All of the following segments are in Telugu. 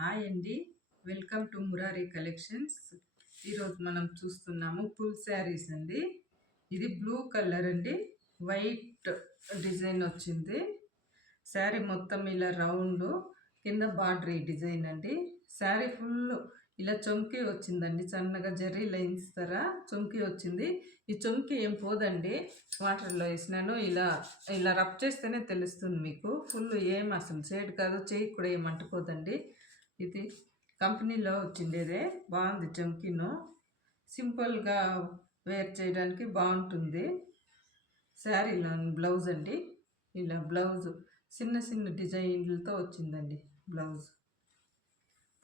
హాయ్ అండి, వెల్కమ్ టు మురారి కలెక్షన్స్. ఈరోజు మనం చూస్తున్నాము ఫుల్ శారీస్ అండి. ఇది బ్లూ కలర్ అండి, వైట్ డిజైన్ వచ్చింది. శారీ మొత్తం ఇలా రౌండ్, కింద బార్డర్ డిజైన్ అండి. శారీ ఫుల్ ఇలా చొంకి వచ్చిందండి, సన్నగా జెర్రీ లైన్స్ తర చొంకి వచ్చింది. ఈ చొంకి ఏం పోదండి, వాటర్లో వేసినాను. ఇలా ఇలా రబ్ చేస్తేనే తెలుస్తుంది మీకు. ఫుల్ ఏం అసలు షేడ్ కాదు, చేయి కూడా ఏం అంటుకోదండి. ఇది కంపెనీలో వచ్చిండేదే, బాగుంది. చొంకిను సింపుల్గా వేర్ చేయడానికి బాగుంటుంది. శారీలో బ్లౌజ్ అండి, ఇలా బ్లౌజ్ చిన్న చిన్న డిజైన్లతో వచ్చిందండి. Blouse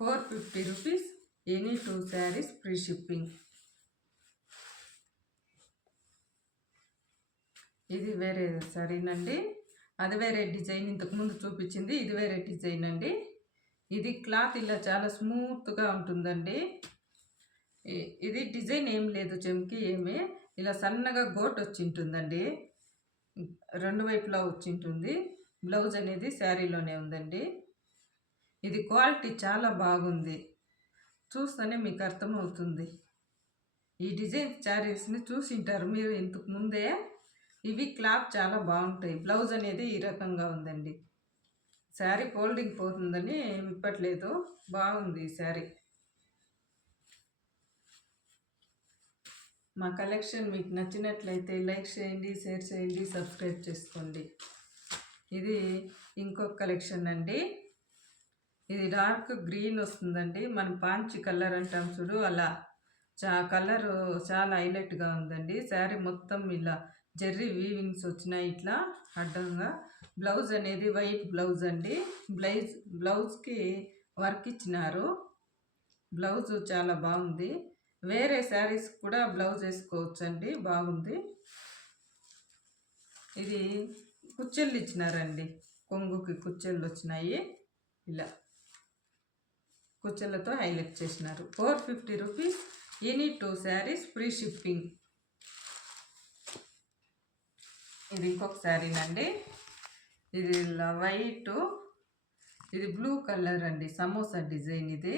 450 rupees, any 2 saris free shipping. ఇది వేరే శారీనండి, అది వేరే డిజైన్. ఇంతకుముందు చూపించింది ఇది వేరే డిజైన్ అండి. ఇది క్లాత్ ఇలా చాలా స్మూత్గా ఉంటుందండి. ఇది డిజైన్ ఏం లేదు, చెంకి ఏమి ఇలా సన్నగా గోట్ వచ్చి ఉంటుందండి, రెండు వైపులా వచ్చి ఉంటుంది. బ్లౌజ్ అనేది శారీలోనే ఉందండి. ఇది క్వాలిటీ చాలా బాగుంది, చూస్తేనే మీకు అర్థమవుతుంది. ఈ డిజైన్ శారీస్ని చూసింటారు మీరు ఇంతకు ముందే. ఇవి క్లాత్ చాలా బాగుంటాయి. బ్లౌజ్ అనేది ఈ రకంగా ఉందండి. శారీ ఫోల్డింగ్ పోతుందని విప్పట్లేదు, బాగుంది ఈ శారీ. మా కలెక్షన్ మీకు నచ్చినట్లయితే లైక్ చేయండి, షేర్ చేయండి, సబ్స్క్రైబ్ చేసుకోండి. ఇది ఇంకొక కలెక్షన్ అండి. ఇది డార్క్ గ్రీన్ వస్తుందండి, మనం పాంచి కలర్ అంటాం చూడు, అలా కలరు చాలా హైలైట్గా ఉందండి. శారీ మొత్తం ఇలా జెర్రీ వీవింగ్స్ వచ్చినాయి ఇట్లా అడ్డంగా. బ్లౌజ్ అనేది వైట్ బ్లౌజ్ అండి. బ్లౌజ్కి వర్క్ ఇచ్చినారు. బ్లౌజ్ చాలా బాగుంది. వేరే శారీస్ కూడా బ్లౌజ్ వేసుకోవచ్చు అండి, బాగుంది. ఇది కుచ్చెళ్ళు ఇచ్చినారండి, కొంగుకి కుచ్చెళ్ళు వచ్చినాయి. ఇలా కుచ్చెళ్ళతో హైలైట్ చేసినారు. 450 rupees, any 2 saris free shipping. ఇది ఇంకొక శారీనండి. ఇది వైట్, ఇది బ్లూ కలర్ అండి, సమోసా డిజైన్. ఇది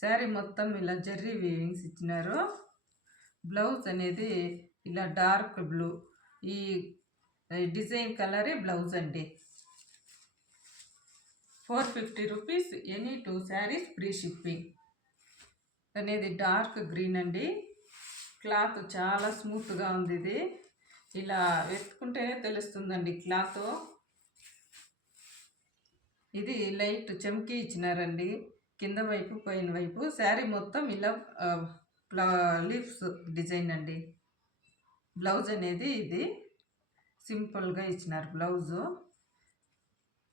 శారీ మొత్తం ఇలా జెర్రీ వీవింగ్స్ ఇచ్చినారు. బ్లౌజ్ అనేది ఇలా డార్క్ బ్లూ, ఈ డిజైన్ కలరే బ్లౌజ్ అండి. 450 rupees, any 2 saris free shipping. అనేది డార్క్ గ్రీన్ అండి, క్లాత్ చాలా స్మూత్గా ఉంది. ఇది ఇలా వెతుకుంటేనే తెలుస్తుందండి క్లాత్. ఇది లైట్ చెమ్కీ ఇచ్చినారండి, కింద వైపు పైన వైపు. శారీ మొత్తం ఇలా లీవ్స్ డిజైన్ అండి. బ్లౌజ్ అనేది ఇది సింపుల్గా ఇచ్చినారు బ్లౌజు.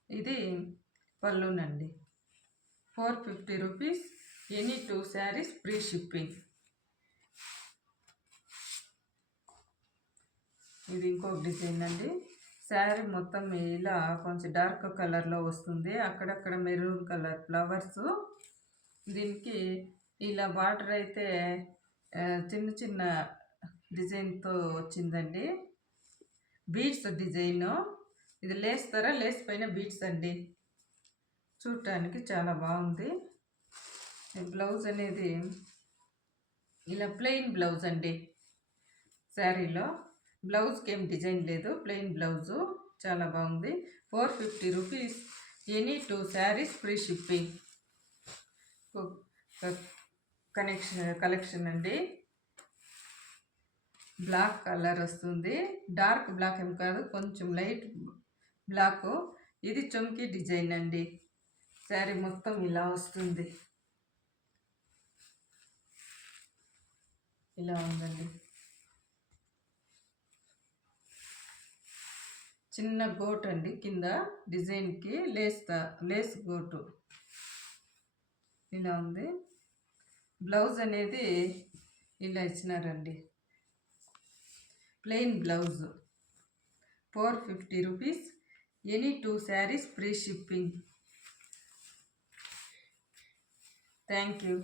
ఇది పళ్ళునండి. 450 rupees, any 2 saris free shipping. ఇది ఇంకొక డిజైన్ అండి. శారీ మొత్తం ఇలా కొంచెం డార్క్ కలర్లో వస్తుంది, అక్కడక్కడ మెరూన్ కలర్ ఫ్లవర్స్. దీనికి ఇలా బార్డర్ అయితే చిన్న చిన్న డిజైన్తో వచ్చిందండి, బీడ్స్ డిజైను. ఇది లేస్ తర, లేస్ పైన బీడ్స్ అండి, చూడటానికి చాలా బాగుంది. బ్లౌజ్ అనేది ఇలా ప్లెయిన్ బ్లౌజ్ అండి. శారీలో బ్లౌజ్కి ఏం డిజైన్ లేదు, ప్లెయిన్ బ్లౌజు, చాలా బాగుంది. 450 rupees, any 2 saris free shipping. Collection అండి. బ్లాక్ కలర్ వస్తుంది, డార్క్ బ్లాక్ ఏం కాదు, కొంచెం లైట్ బ్లాక్. ఇది చొంకి డిజైన్ అండి. శారీ మొత్తం ఇలా వస్తుంది, ఇలా ఉందండి. చిన్న గోట్ అండి, కింద డిజైన్కి లేస్ గోటు ఇలా ఉంది. బ్లౌజ్ అనేది ఇలా ఇచ్చినారండి, plain blouse. 450 rupees, any 2 saris free shipping. Thank you.